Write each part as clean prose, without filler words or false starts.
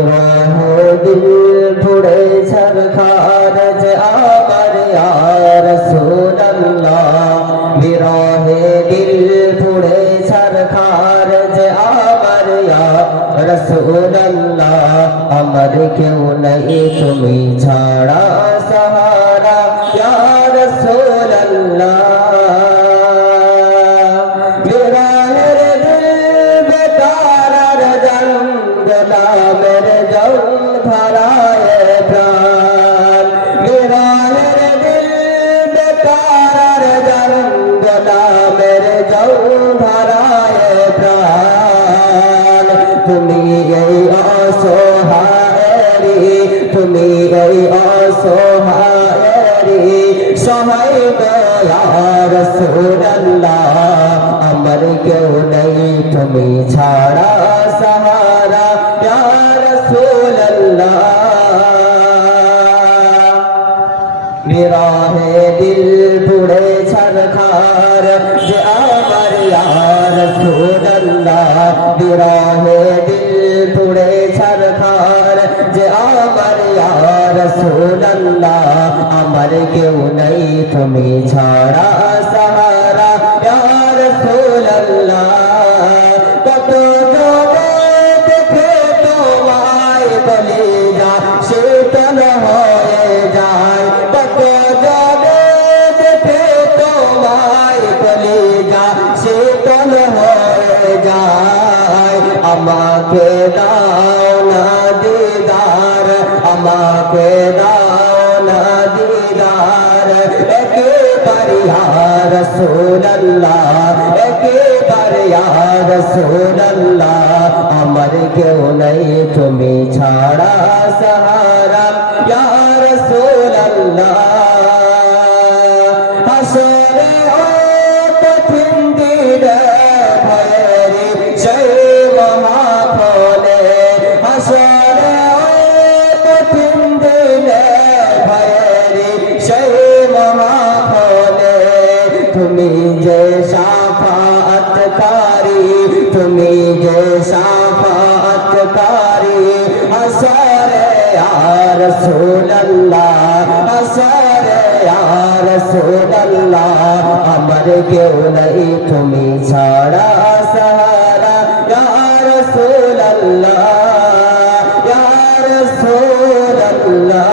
দিল পুড়ে ছারখার যে আমার ইয়া রাসূলুল্লাহ বিরহে দিল পুড়ে ছারখার যে আমার ইয়া রাসূলুল্লাহ আমার কেউ নাই তুমি ছাড়া সাহারা ইয়া রাসূলুল্লাহ তুমি এই অসহায়েরি সহায় দয়া রাসূলুল্লাহ আমার কেউ নেই তুমি ছাড়া সাহারা ইয়া রাসূলুল্লাহ বিরহে দিল পুড়ে ছারখার যে আমার ইয়া রাসূলুল্লাহ বিরহে দিল পুড়ে ছারখার যে আমার ইয়া রাসূলুল্লাহ আমার কেউ নাই তুমি ছাড়া সাহারা ইয়া রাসূলুল্লাহ কত দেখে তোমায় বলে যা শীতল হয়ে যায় কত দেখে তোমায় বলে যা শীতল হয়ে যায় আমাকে দাও না দিদার আমাকে দাও না দিদার একবার ইয়া রাসূলুল্লাহ একবার ইয়া রাসূলুল্লাহ আমার কেউ নাই তুমি ছাড়া সাহারা ইয়া রাসূলুল্লাহ হাসরে ও কঠিন দিনে ভয়েরি সেই মহাফলে হাসরে ও কঠিন দিনে ভয়েরি সেই মহাফলে তুমি যে শাফাআতকারী তুমি যে শাফাআতকারী হাসরে ইয়া রাসূলুল্লাহ হাসরে ইয়া রাসূলুল্লাহ আমার কেউ নাই তুমি ছাড়া সাহারা ইয়া রাসূলুল্লাহ ইয়া রাসূলুল্লাহ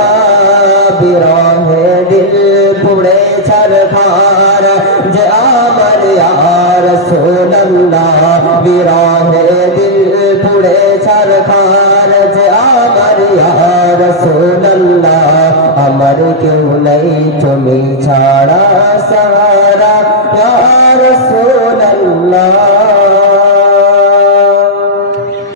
বিরহে দিল পুড়ে ছারখার যে আমার ইয়া রাসূলুল্লাহ বিরহে দিল পুড়ে ছারখার যে আমার ইয়া রাসূলুল্লাহ আমার কেউ নাই তুমি ছাড়া সাহারা